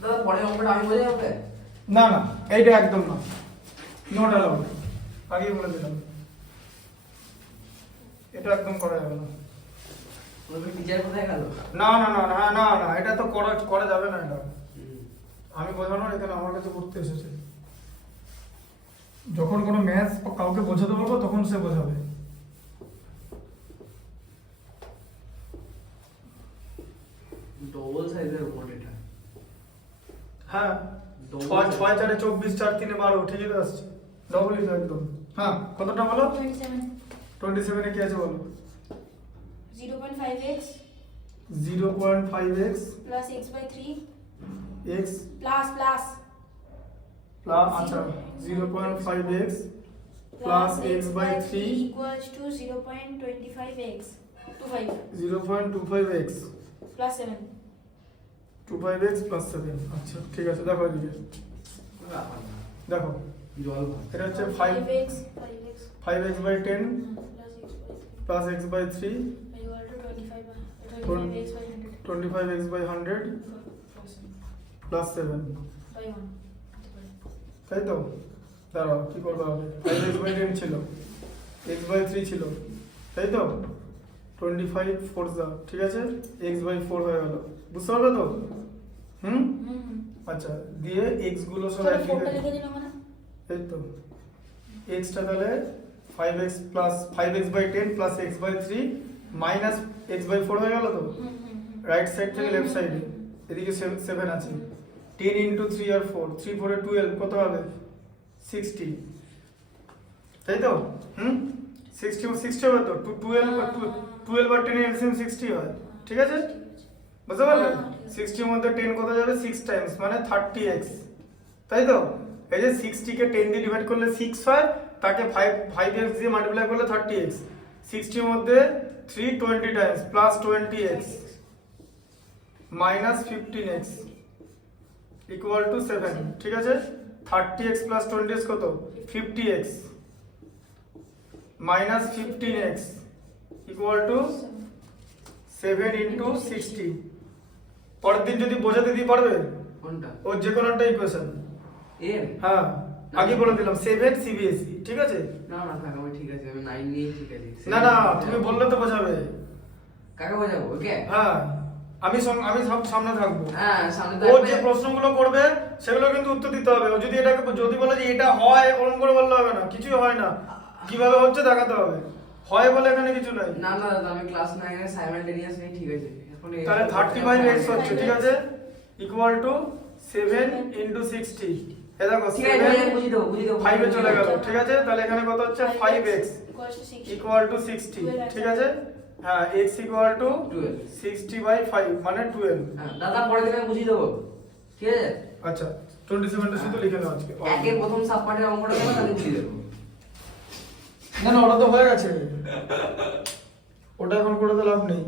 দাদা পরে অঙ্কটা আমি বোঝাই ওকে? না না, এইটা একদম না, নট অ্যালাউড, আগেই বলে দিলাম, এটা একদম করা যাবে না। ওই টিচার কোথায় গেল? না না না না না না, এটা তো করা যাবে না। এটা আমি বোঝানো, এখানে আমার কাছে পড়তে এসেছে। যখন কোনো ম্যাথস কাউকে বোঝাতে বলবো তখন সে বোঝাবে। ডবল সাইজের বোর্ড এটা। হ্যাঁ, 6 6 4 24 4 3 12, ঠিকই তো আসছে, ডবলই তো একদম। হ্যাঁ, কতটা বলো? 27 27 এ কি আছে বলো? 0.5x 0.5x plus x by 3 x plus plus, আচ্ছা, 0.5x plus x by 3 equals to 0.25x 0.25x plus 7 25x plus 7। আচ্ছা ঠিক আছে, দেখো এদিকে, দেখো জল ভাত। এটা হচ্ছে 5x 5x by 10 plus x by 3 plus x by 3 equal to 25x by 100 25x by 100 plus 7, by 1 তাই তো? দাঁড়াও, কি করতে হবে? 5x by 10 ছিল, x by 3 ছিল, তাই তো? 25 4 যা, ঠিক আছে, x by 4 হয়ে গেল, বুঝতে পারবে তো? আচ্ছা, দিয়ে x গুলো সব তাহলে একই 4টা লিখে দিলাম না, এই তো, x টা তাহলে 5x plus 5x by 10 plus x by 3 minus x by 4 হয়ে গেল তো? রাইট সাইড থেকে লেফট সাইডে, এদিকে 7 আছে, 10 into 3 আর 4, 3 4 এ 12, কত হবে? 60, তাই তো? 60 হবে তো? 12 আর 10 এর এলসিএম 60 হয়, ঠিক আছে? বুঝতে পারলে? 60 এর মধ্যে 10 কত যাবে? 6 টাইমস, মানে 30x, তাই তো? এই যে 60 কে 10 দিয়ে ডিভাইড করলে 6 হয়, তাকে 5x দিয়ে মাল্টিপ্লাই করলে 30x, 60 এর মধ্যে 3 20 Times plus 20x minus 15x equal to 7, ঠিক আছে? 30x প্লাস 20x কত? 50x minus 15x equal to 7 into 60। পরের দিন যদি বোঝাতে দিই পারবে? কোনটা? ও যে কোনো একটা ইকুয়েশন। এম? হ্যাঁ, আগে বলে দিলাম 7 সিবিএসই, ঠিক আছে? না না থাক, আমি ঠিক আছে, আমি 9 নিয়ে ঠিক আছে। না না, তুমি বললে তো বোঝাবে। কাকে বোঝাবো? ওকে? হ্যাঁ, আমি সব সামনে থাকবো। হ্যাঁ, সামনে ও যে প্রশ্নগুলো করবে সেগুলো কিন্তু উত্তর দিতে হবে। ও যদি যদি বলে যে এটা হয়, ওরকম করে বললে হবে না, কিছুই হয় না, কিভাবে হচ্ছে দেখাতে হবে। হয় বলে এখানে কিছু নাই। না না দাদা, আমি ক্লাস 9 এর সাইমালটেনিয়াস নেই, ঠিক আছে? এখন তাহলে 35x হচ্ছে, ঠিক আছে, ইকুয়াল টু 7 ইনটু 60। এ দেখো, ঠিক আছে, 7 বুঝিয়ে দেবো 5 এ চলে গেল, ঠিক আছে? তাহলে এখানে কত হচ্ছে? 5x equals to 60 equal to 60, ঠিক আছে? হ্যাঁ, x ইকুয়াল টু 12। 60 বাই 5 মানে 12। হ্যাঁ দাদা, পরের দিন আমি বুঝিয়ে দেবো, ঠিক আছে? আচ্ছা, 27টা শুধু লিখে নাও আজকে। একের প্রথম সাবপার্টের অঙ্কটা দেবো, তাহলে বুঝিয়ে দেবো। না না, ওটা তো হয়ে গেছে, ওটা এখন করে তো লাভ নেই।